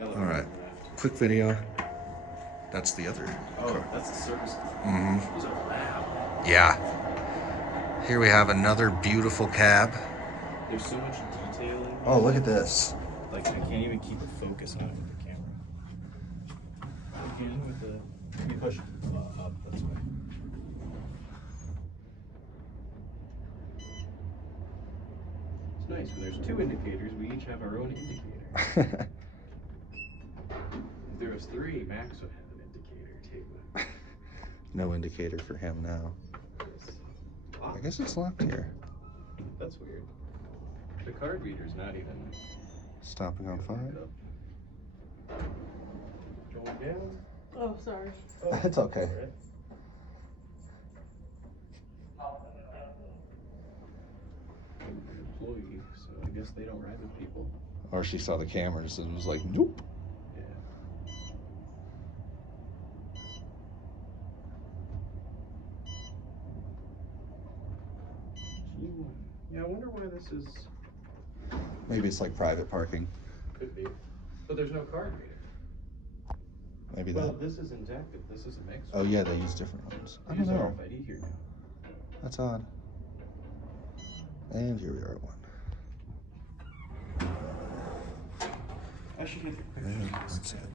All right, quick video. That's the other. Oh, that's the service. Mm-hmm. Those are loud. Yeah. Here we have another beautiful cab. There's so much detailing. Oh, look at this. Like, I can't even keep a focus on it with the camera. Again, with the... Let me push up, that's way. It's nice, when there's 2 indicators, we each have our own indicator. If there was 3, Max would have an indicator too. No indicator for him now. I guess it's locked here. That's weird. The card reader's not even... Stopping on 5. Going down. Oh, sorry. Oh, It's okay. Employee, so I guess they don't ride with people. Or she saw the cameras and was like, nope. Yeah. Yeah, I wonder why this is... Maybe it's like private parking. Could be. But there's no card reader. Maybe Well, that. this is intact, but this is a mix. Oh yeah, they use different ones. I don't know. RFID here now. That's odd. And here we are at 1. I should get the Yeah, pictures. that's it.